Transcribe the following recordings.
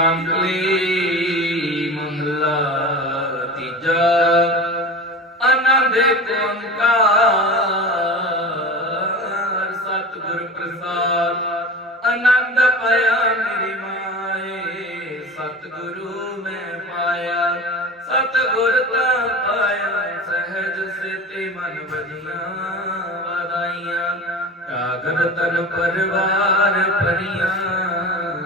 ਰਾਮਲੀ ਮਹਲਾ ਤੀਜਾ। ਆਨੰਦ ਓੰਕਾਰ, ਸਤਿਗੁਰ ਪ੍ਰਸਾਦ। ਆਨੰਦ ਪਾਇਆ ਮੇਰੀ ਮਾਏ, ਸਤਿਗੁਰੂ ਮੈਂ ਪਾਇਆ। ਸਤਿਗੁਰ ਤਾਂ ਪਾਇਆ, ਸਹਿਜ ਸਿਤੇ ਮਨ ਵਜੀਆਂ ਵਾਦਾਈਆਂ ਕਾਗਰ ਤਨ ਪਰਵਾਰ ਪਰੀਆਂ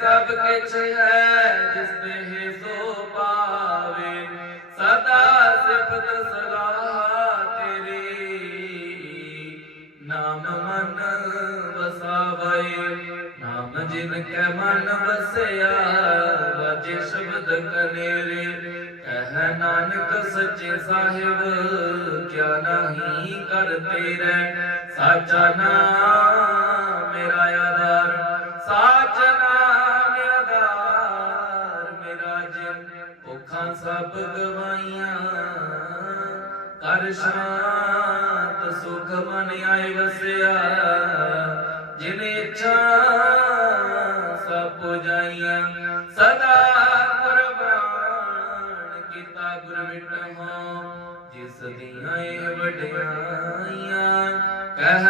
ਸਭ ਕਿਛ ਹੈ, ਜਿਸ ਤੇ ਸੋ ਪਾਵੇ। ਸਦਾ ਸਿਫਤ ਸਲਾਹ ਤੇਰੀ। ਨਾਮ ਮਨ ਵਸਾਵੇ ਨਾਮ ਜਿਨ ਕੈ ਮਨ ਨਾਨਕ ਸੱਚੇ ਸਾਹਿਬ, ਕਿਆ ਨਹੀਂ ਕਰਤੇ ਰਹਿ? ਸਾਚਾ ਨਾਮ ਮੇਰਾ ਆਧਾਰ, ਸਾਚ ਨਾਮ ਆਧਾਰ ਮੇਰਾ ਜਿਨ। ਭੁੱਖਾਂ ਸਭ ਗਵਾਈਆਂ ਕਰ ਸ਼ਾਂਤ ਸੁਖ ਮਨ ਆਏ ਵਸਿਆ।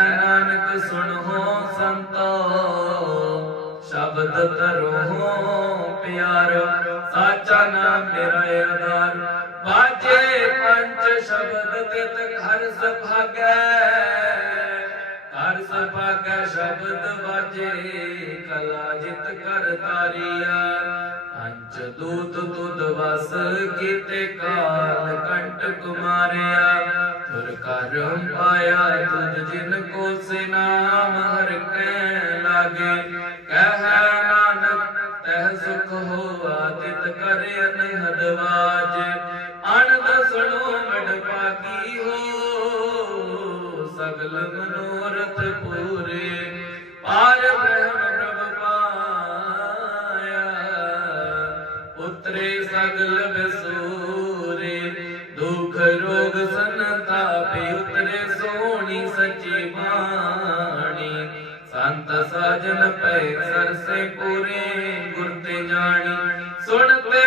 ਨਾਨਕ ਸੁਣੋ ਸੰਤੋ, ਸ਼ਬਦ ਤਰੋ ਪਿਆਰ। ਸਾਚਾ ਨਾਮ ਮੇਰਾ ਆਧਾਰ। ਬਾਜੇ ਪੰਜ ਸ਼ਬਦ ਤਿਤ ਘਰ ਸੁਭਾਗੈ। ਘਰ ਸੁਭਾਗੈ ਸ਼ਬਦ ਬਾਜੇ ਕਲਾ ਜਿਤ ਕਰ ਤਾਰੀਆ। ਪੰਜ ਦੂਤ ਤੁਧ ਵਸ ਕੀਤੇ ਕਾਲ ਕੰਟ ਕੁਮਾਰਿਆ। ਤੁਰ ਕਰਮ ਪਾਇਆ ਤੁਧ ਜਿਨ ਕੋ ਸੇ ਨਾਮ ਕੈ ਲਾਗੇ। ਕਹਿ ਨਾਨਕ, ਤਹ ਸੁਖ ਹੋਆ ਤਿਤ ਕਰ ਅਨਹਦ ਵਾਜ। ਅਨੰਦ ਸੁਣੋ ਮੜ ਪਾਕੀ ਹੋ, ਸਗਲ ਮਨੋਰਥ ਪੂਰੇ। ਪਾਰ ਬ੍ਰਹਮ ਪ੍ਰਭ ਪਾਇਆ ਉਤਰੇ ਸਗਲ ਵਿਸੂਰੇ ਸਾਜਨ ਪੈ ਸਰਸੇ ਪੂਰੇ, ਗੁਰ ਤੇ ਜਾਣੀ। ਸੁਣਤੇ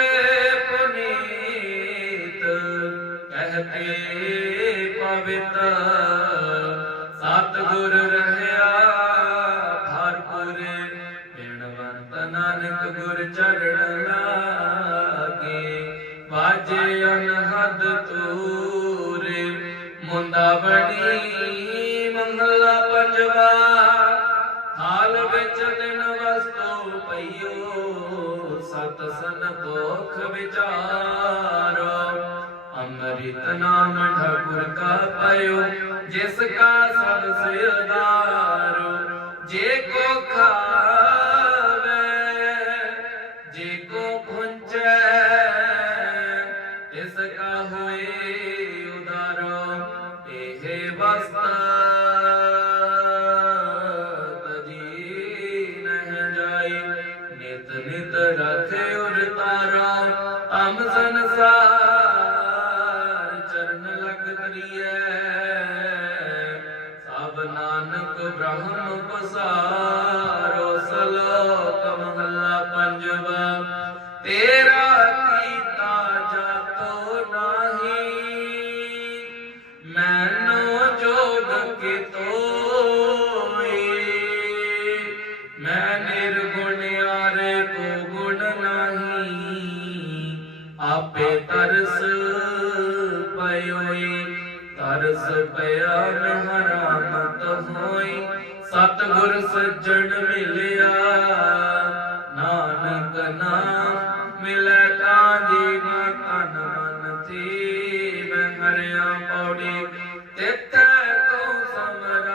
ਪੁਨੀਤ ਕਹਤੇ ਪਵਿੱਤ। ਸਤਿਗੁਰ ਰਹਿਆ ਭਰਪੂਰੇ ਬਿਨਵੰਤ ਨਾਨਕ ਗੁਰ ਚਰਨ ਲਾਗੇ। ਵਾਜੇ ਅਨਹਦ ਤੂਰੇ ਮੁੰਦਾ ਬਣੀ ਮੰਗਲਾ ਪੰਜਵਾ। ਹਾਲ ਵਿੱਚ ਪਈਓ, ਸਤ ਸੰਤੋਖ ਵਿਚਾਰੋ। ਅੰਮ੍ਰਿਤ ਨਾਮ ਠਾਕੁਰ ਕਾ ਪਾਇਓ, ਜਿਸ ਕਾ ਸਭ ਸਿਰਦਾਰ ਜੇ ਕੋ ਖਾਵੇ, ਜੇ ਕੋ ਪੁੰਚੈ ਤਾਰਾ ਅਮ ਸੰਸਾਰ ਚਰਨ ਲਗ ਤਰੀਐ ਸਭ ਨਾਨਕ ਬ੍ਰਹਮ ਪਸਾਰੋ। ਤਰਸ ਪਇਓਈ ਤਰਸ ਪਿਆ ਮਹਰਾਮਤ ਹੋਈ। ਸਤਿਗੁਰ ਸੱਜਣ ਮਿਲਿਆ, ਨਾਨਕ ਨਾਮ ਮਿਲੈ ਤਾਂ ਜੀਵ ਤਨ ਮਨ ਥੀ ਮੈਂ ਹਰਿਆ ਪੌੜੀ। ਤਿੱਥੈ ਤੂੰ ਸਮਰਥ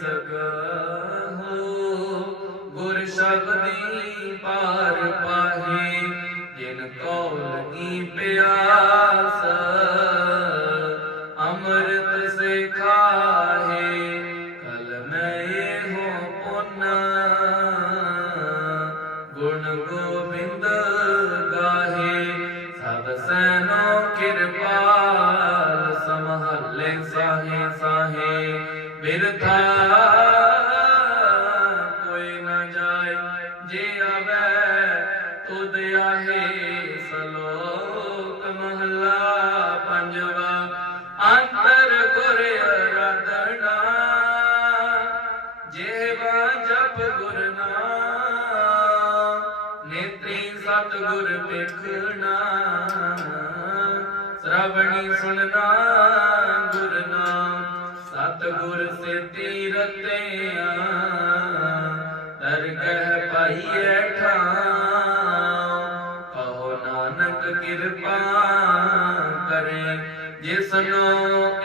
ਸਕਹੁ ਗੁਰ ਸ਼ਬਦੀ ਪਾਰ ਪਾਹੇ। ਜੇ ਆਵੇ ਤੁਧ ਆਹੇ ਸਲੋਕ ਮਹਲਾ ਪੰਜਵਾ, ਅੰਤਰ ਗੁਰ ਅਰਾਧਨਾ ਜੇਵਾ ਜਪ ਗੁਰ ਨਾਮ, ਨੇਤਰੀ ਸਤ ਗੁਰ ਵੇਖਣਾ ਸ਼ਰਵਣੀ ਸੁਣਨਾ ਗੁਰ ਨਾਮ ਸਤ ਗੁਰ ਸੇਤੀ ਰਤਿਆ ਦਰਗਹ ਪਾਈਐ ਠਾਉ ਕਹੋ ਨਾਨਕ ਕਿਰਪਾ ਕਰੇ, ਜਿਸਨੋ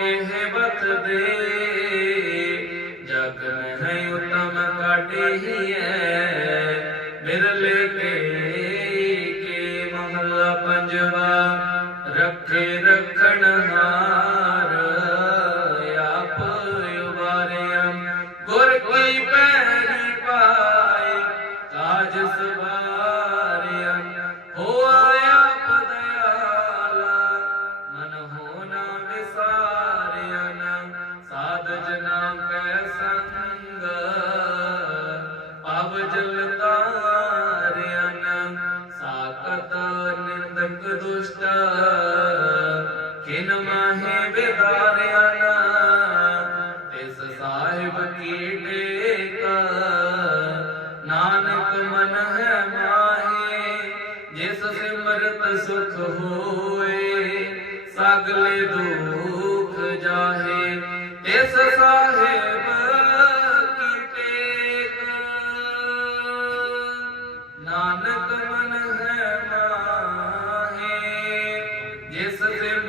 ਇਹ ਬਤ ਦੇ। ਜਗ ਮਹਿ ਉਤਮ ਕਾਢੀ ਬਿਰਲੇ ਕੇ ਕੇ ਮਹਲਾ ਪੰਜਵਾ। ਰੱਖੇ ਦੁਸ਼ਟ ਕਿਨ ਮਾਹੇ ਵਿਦਾਰਿਆ ਨਾ ਤਿਸ ਸਾਹਿਬ ਕੀ ਟੇਕ ਨਾਨਕ ਮਨ ਹੈ ਮਾਹੇ ਜਿਸ ਸਿਮਰਤ ਸੁਖ ਹੋਏ ਸਗਲੇ ਦੁਖ ਜਾਹੇ ਤਿਸ ਸਾਹਿਬ